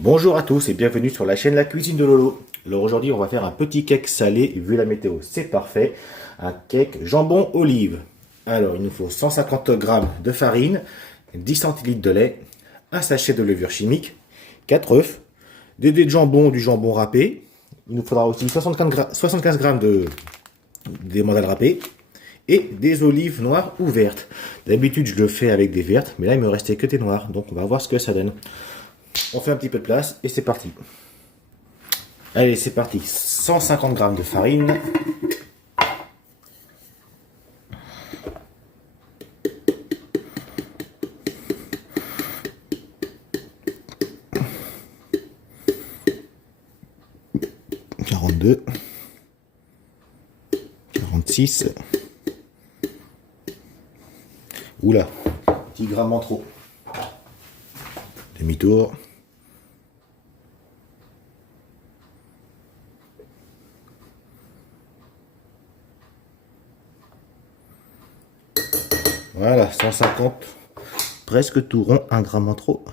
Bonjour à tous et bienvenue sur la chaîne La Cuisine de Lolo. Alors aujourd'hui on va faire un petit cake salé, vu la météo c'est parfait, un cake jambon olive. Alors il nous faut 150 g de farine, 10 centilitres de lait, un sachet de levure chimique, 4 œufs, des dés de jambon ou du jambon râpé. Il nous faudra aussi 75 g d'émmental râpé et des olives noires ou vertes. D'habitude je le fais avec des vertes, mais là il me restait que des noires, donc on va voir ce que ça donne. On fait un petit peu de place et c'est parti. Allez, c'est parti. 150 g de farine. « 42. 46. Oula, 10 grammes en trop. Demi-tour. Voilà, 150. Presque tout rond, 1 gramme en trop.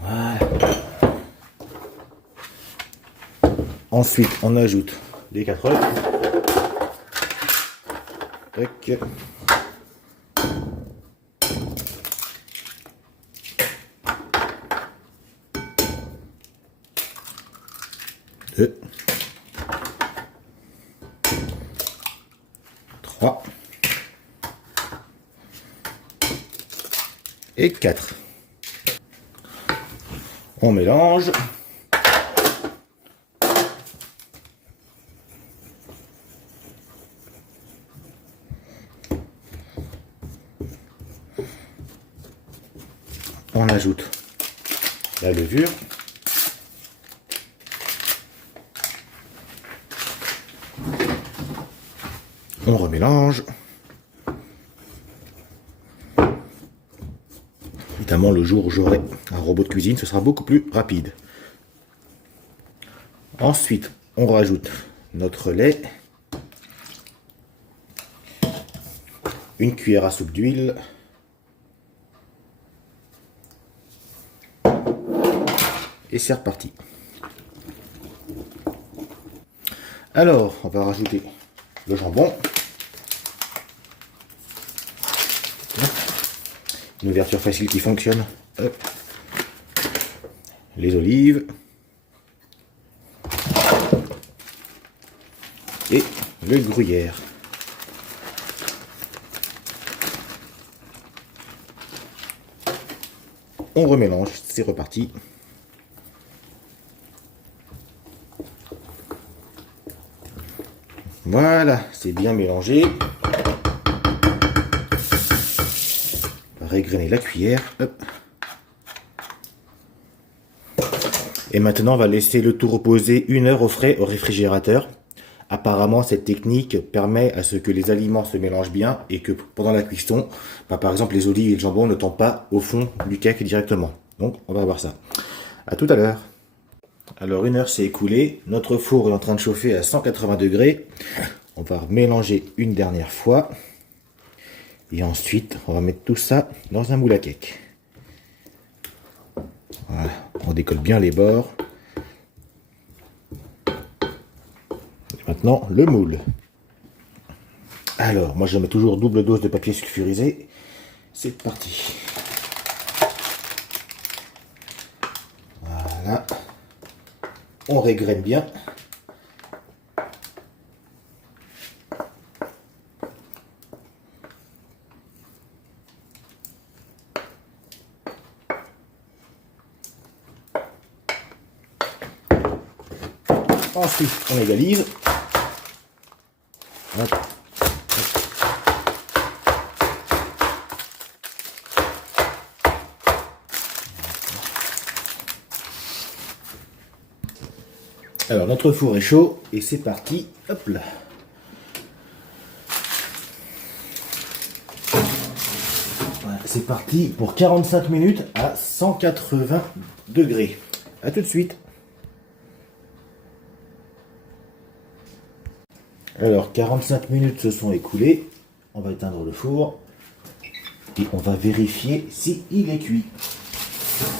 Voilà. Ensuite, on ajoute les 4 œufs. Tac. Deux. 3. Et 4. On mélange. On ajoute la levure. On remélange. Évidemment, le jour où j'aurai un robot de cuisine, ce sera beaucoup plus rapide. Ensuite, on rajoute notre lait, une cuillère à soupe d'huile, et c'est reparti. Alors, on va rajouter le jambon, une ouverture facile qui fonctionne, hop. Les olives, et le gruyère. On remélange, c'est reparti. Voilà, c'est bien mélangé. On va régrainer la cuillère. Hop. Et maintenant, on va laisser le tout reposer 1 heure au frais au réfrigérateur. Apparemment, cette technique permet à ce que les aliments se mélangent bien et que pendant la cuisson, par exemple, les olives et le jambon ne tombent pas au fond du cake directement. Donc, on va voir ça. À tout à l'heure. Alors, 1 heure s'est écoulée. Notre four est en train de chauffer à 180 degrés. On va mélanger une dernière fois. Et ensuite, on va mettre tout ça dans un moule à cake. Voilà. On décolle bien les bords. Maintenant, le moule. Alors, moi je mets toujours double dose de papier sulfurisé. C'est parti. Voilà. On régrène bien. Ensuite, on égalise. Hop. Alors, notre four est chaud et c'est parti. Hop là. Voilà, c'est parti pour 45 minutes à 180 degrés. A tout de suite. Alors, 45 minutes se sont écoulées. On va éteindre le four. Et on va vérifier si il est cuit.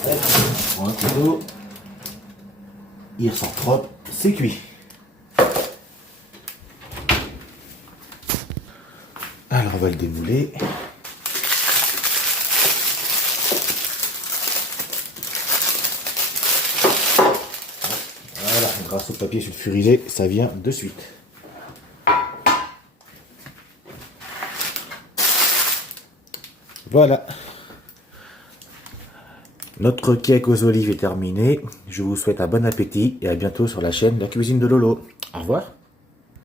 Hop, on prend un couteau. Il ressort propre, c'est cuit. Alors on va le démouler. Voilà, grâce au papier sulfurisé, ça vient de suite. Voilà. Notre cake aux olives est terminé. Je vous souhaite un bon appétit et à bientôt sur la chaîne La Cuisine de Lolo. Au revoir.